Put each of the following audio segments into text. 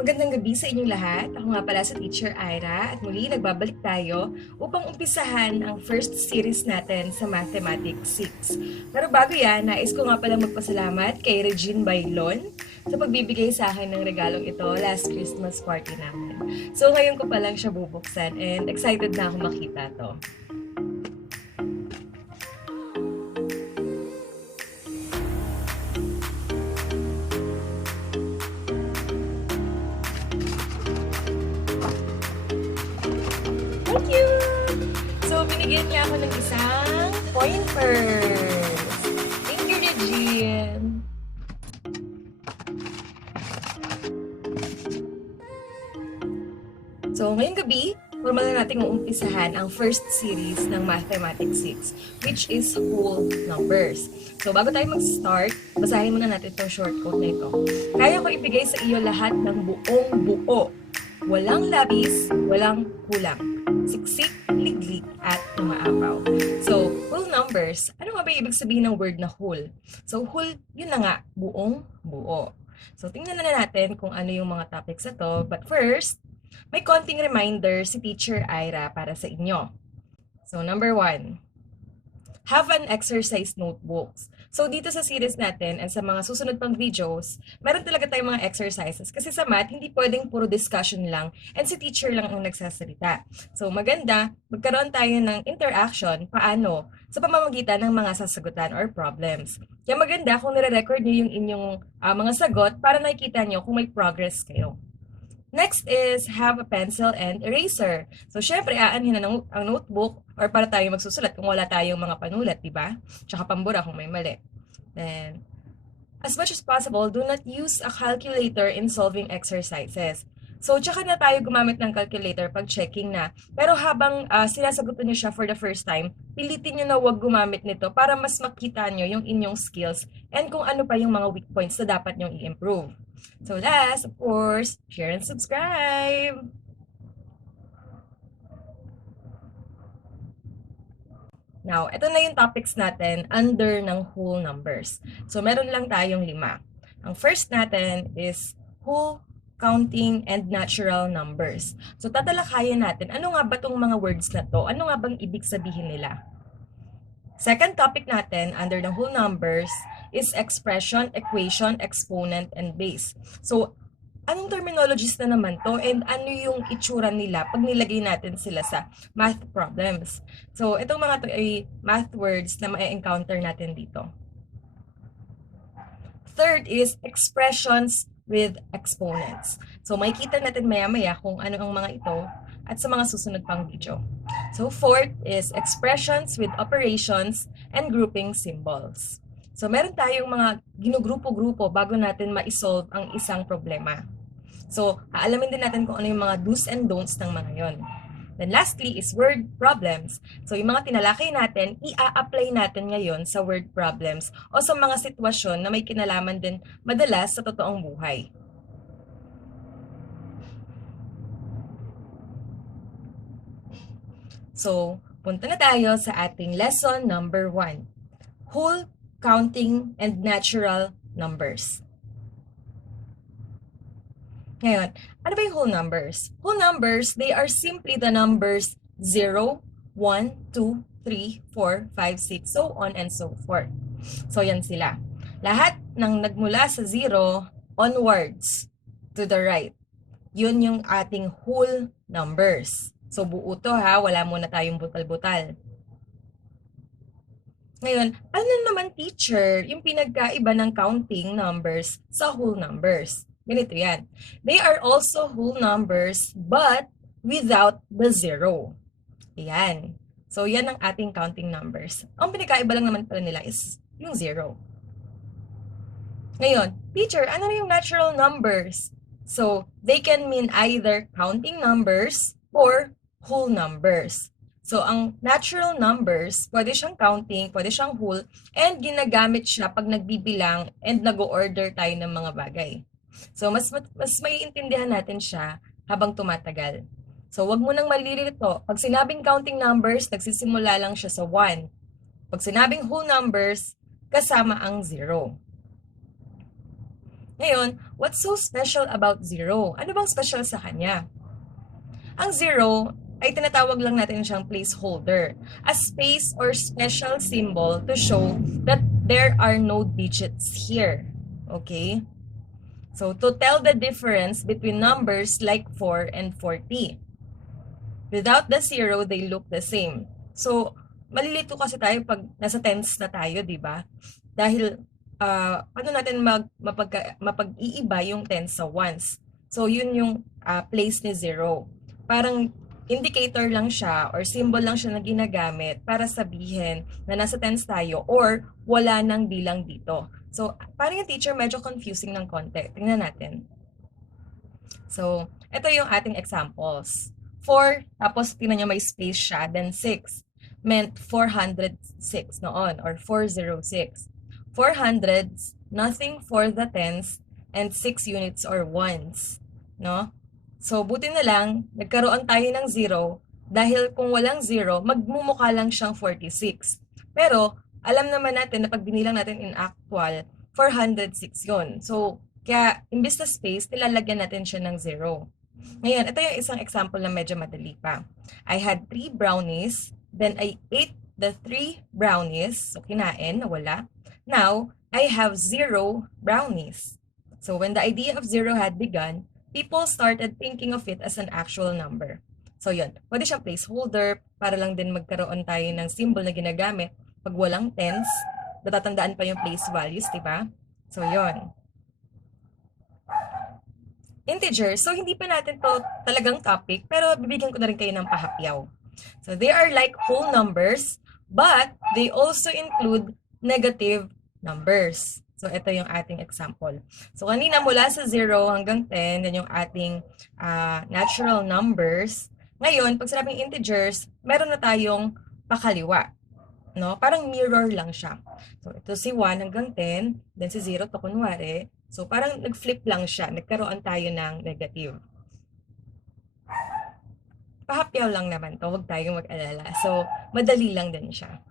Magandang gabi sa inyong lahat. Ako nga pala si Teacher Ira at muli nagbabalik tayo upang umpisahan ang first series natin sa Mathematics 6. Pero bago yan, nais ko nga pala magpasalamat kay Regine Bailon sa pagbibigay sa akin ng regalong ito last Christmas party namin. So ngayon ko pa lang siya bubuksan and excited na ako makita to. Thank you! So, binigyan niya ako ng isang pointers. Thank you, Regine! So, ngayong gabi, formal na natin umpisahan ang first series ng Mathematics 6, which is whole numbers. So, bago tayo mag-start, basahin muna natin itong short quote na ito. Kaya ko ibigay sa iyo lahat ng buong buo. Walang labis, walang kulang. Siksik, liglig, at umaapaw. So, whole numbers, ano nga ba ibig sabihin ng word na whole? So, whole, yun na nga, buong buo. So, tingnan na natin kung ano yung mga topics na to. But first, may konting reminder si Teacher Ira para sa inyo. So, number 1, have an exercise notebooks. So, dito sa series natin and sa mga susunod pang videos, meron talaga tayong mga exercises. Kasi sa math, hindi pwedeng puro discussion lang and si teacher lang ang nagsasalita. So, maganda, magkaroon tayo ng interaction, paano? Sa pamamagitan ng mga sasagutan or problems. Kaya maganda kung nire-record nyo yung inyong mga sagot para nakikita nyo kung may progress kayo. Next is have a pencil and eraser. So, syempre, aanhin na ang notebook or para tayo magsusulat kung wala tayong mga panulat, di ba? Tsaka pambura kung may mali. Then, as much as possible, do not use a calculator in solving exercises. So, tsaka na tayo gumamit ng calculator pag checking na. Pero habang sinasagutan nyo siya for the first time, pilitin nyo na huwag gumamit nito para mas makita nyo yung inyong skills and kung ano pa yung mga weak points na dapat nyong i-improve. So last, of course, share and subscribe! Now, ito na yung topics natin under ng whole numbers. So, meron lang tayong 5. Ang first natin is whole, counting, and natural numbers. So, tatalakayan natin, ano nga ba itong mga words na to? Ano nga bang ibig sabihin nila? Second topic natin under the whole numbers is expression, equation, exponent, and base. So, anong terminologies na naman to and ano yung itsura nila pag nilagay natin sila sa math problems? So, itong mga to ay math words na ma-encounter natin dito. Third is expressions with exponents. So, makikita natin maya-maya kung ano ang mga ito at sa mga susunod pang video. So, fourth is expressions with operations and grouping symbols. So, meron tayong mga ginugrupo-grupo bago natin ma-solve ang isang problema. So, aalamin din natin kung ano yung mga do's and don'ts ng mga yon. Then lastly is word problems. So, yung mga tinalakay natin, i-a-apply natin ngayon sa word problems o sa mga sitwasyon na may kinalaman din madalas sa totoong buhay. So, punta na tayo sa ating lesson number 1. Whole, counting, and natural numbers. Ngayon, ano ba yung whole numbers? Whole numbers, they are simply the numbers 0, 1, 2, 3, 4, 5, 6, so on and so forth. So, yan sila. Lahat ng nagmula sa 0 onwards to the right. Yun yung ating whole numbers. So, buo to ha, wala muna tayong butal-butal. Ngayon, ano naman teacher yung pinagkaiba ng counting numbers sa whole numbers? Ganito yan. They are also whole numbers but without the 0. Yan. So, yan ang ating counting numbers. Ang pinagkaiba lang naman pala nila is yung 0. Ngayon, teacher, ano yung natural numbers? So, they can mean either counting numbers or whole numbers. So, ang natural numbers, pwede siyang counting, pwede siyang whole, and ginagamit siya pag nagbibilang and nag-order tayo ng mga bagay. So, mas maiintindihan natin siya habang tumatagal. So, wag mo nang malilito. Pag sinabing counting numbers, nagsisimula lang siya sa 1. Pag sinabing whole numbers, kasama ang 0. Ngayon, what's so special about 0? Ano bang special sa kanya? Ang 0 ay tinatawag lang natin siyang placeholder, a space or special symbol to show that there are no digits here. Okay? So, to tell the difference between numbers like 4 and 40. Without the 0, they look the same. So, malilito kasi tayo pag nasa tens na tayo, di ba? Dahil, ano natin mapag-iiba yung tens sa ones. So, yun yung place ni 0. Parang indicator lang siya or symbol lang siya na ginagamit para sabihin na nasa tens tayo or wala nang bilang dito. So, parang yung teacher medyo confusing ng konti. Tingnan natin. So, ito yung ating examples. 4, tapos tingnan nyo may space siya, then 6 meant 406 noon, or 406. 400s, nothing for the tens, and 6 units or ones. No? So, buti na lang, nagkaroon tayo ng 0, dahil kung walang 0, magmumukha lang siyang 46. Pero, alam naman natin na pag binilang natin in actual, 406 yun. So, kaya, imbis na space, nilalagyan natin siya ng 0. Ngayon, ito yung isang example na medyo madali pa. I had 3 brownies, then I ate the 3 brownies, so kinain, nawala. Now, I have 0 brownies. So, when the idea of 0 had begun, people started thinking of it as an actual number. So, yun. Pwede siyang placeholder para lang din magkaroon tayo ng symbol na ginagamit. Pag walang tens, natatandaan pa yung place values, di ba? So, yun. Integers, so hindi pa natin to talagang topic, pero bibigyan ko na rin kayo ng pahapyaw. So they are like whole numbers, but they also include negative numbers. So ito yung ating example. So kanina mula sa 0 hanggang 10, yan yung ating natural numbers. Ngayon, pag sinabing integers, meron na tayong pakaliwa. No? Parang mirror lang siya. So ito si 1 hanggang 10, then si 0 to kunwari. So, parang nag-flip lang siya. Nagkaroon tayo ng negative. Pahapyaw lang naman to. Huwag tayong mag-alala. So, madali lang din siya.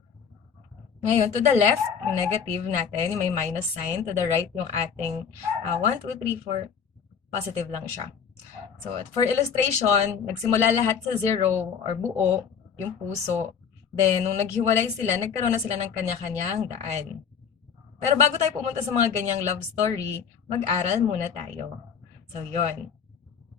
Ngayon, to the left, yung negative natin, yung may minus sign. To the right, yung ating 1, 2, 3, 4. Positive lang siya. So, for illustration, nagsimula lahat sa 0 or buo, yung puso. Then, nung naghiwalay sila, nagkaroon na sila ng kanya-kanyang daan. Pero bago tayo pumunta sa mga ganyang love story, mag-aral muna tayo. So, yon.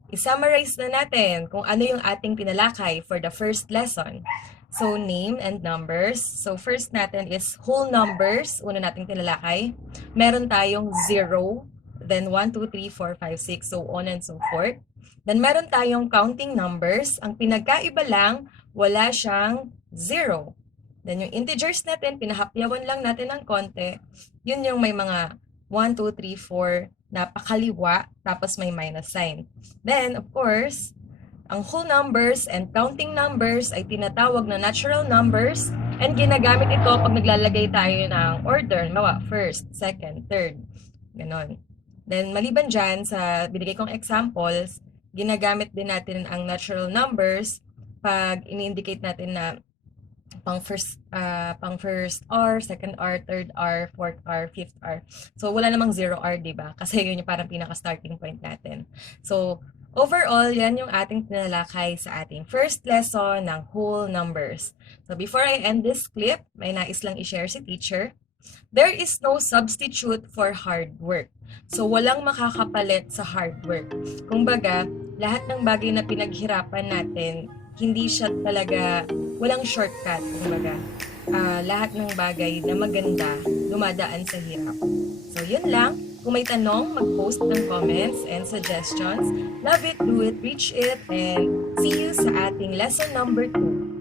I-summarize na natin kung ano yung ating tinalakay for the first lesson. So, name and numbers. So, first natin is whole numbers. Una nating tinalakay. Meron tayong 0, then 1, 2, 3, 4, 5, 6, so on and so forth. Then, meron tayong counting numbers. Ang pinagkaiba lang, wala siyang 0. Then, yung integers natin, pinahapyawan lang natin ng konti. Yun yung may mga 1, 2, 3, 4 na pakaliwa, tapos may minus sign. Then, of course, ang whole numbers and counting numbers ay tinatawag na natural numbers and ginagamit ito pag naglalagay tayo ng order. Mawa, first, second, third. Ganon. Then, maliban dyan sa binigay kong examples, ginagamit din natin ang natural numbers pag ini-indicate natin na pang first R, second R, third R, fourth R, fifth R. So, wala namang 0R, diba? Kasi yun yung parang pinaka-starting point natin. So, overall, yan yung ating tinalakay sa ating first lesson ng whole numbers. So, before I end this clip, may nais lang i-share si teacher. There is no substitute for hard work. So, walang makakapalit sa hard work. Kumbaga, lahat ng bagay na pinaghirapan natin, hindi siya talaga, walang shortcut, kumbaga. Lahat ng bagay na maganda, dumadaan sa hirap. So, yun lang. Kung may tanong, mag-post ng comments and suggestions. Love it, do it, reach it, and see you sa ating lesson number 2.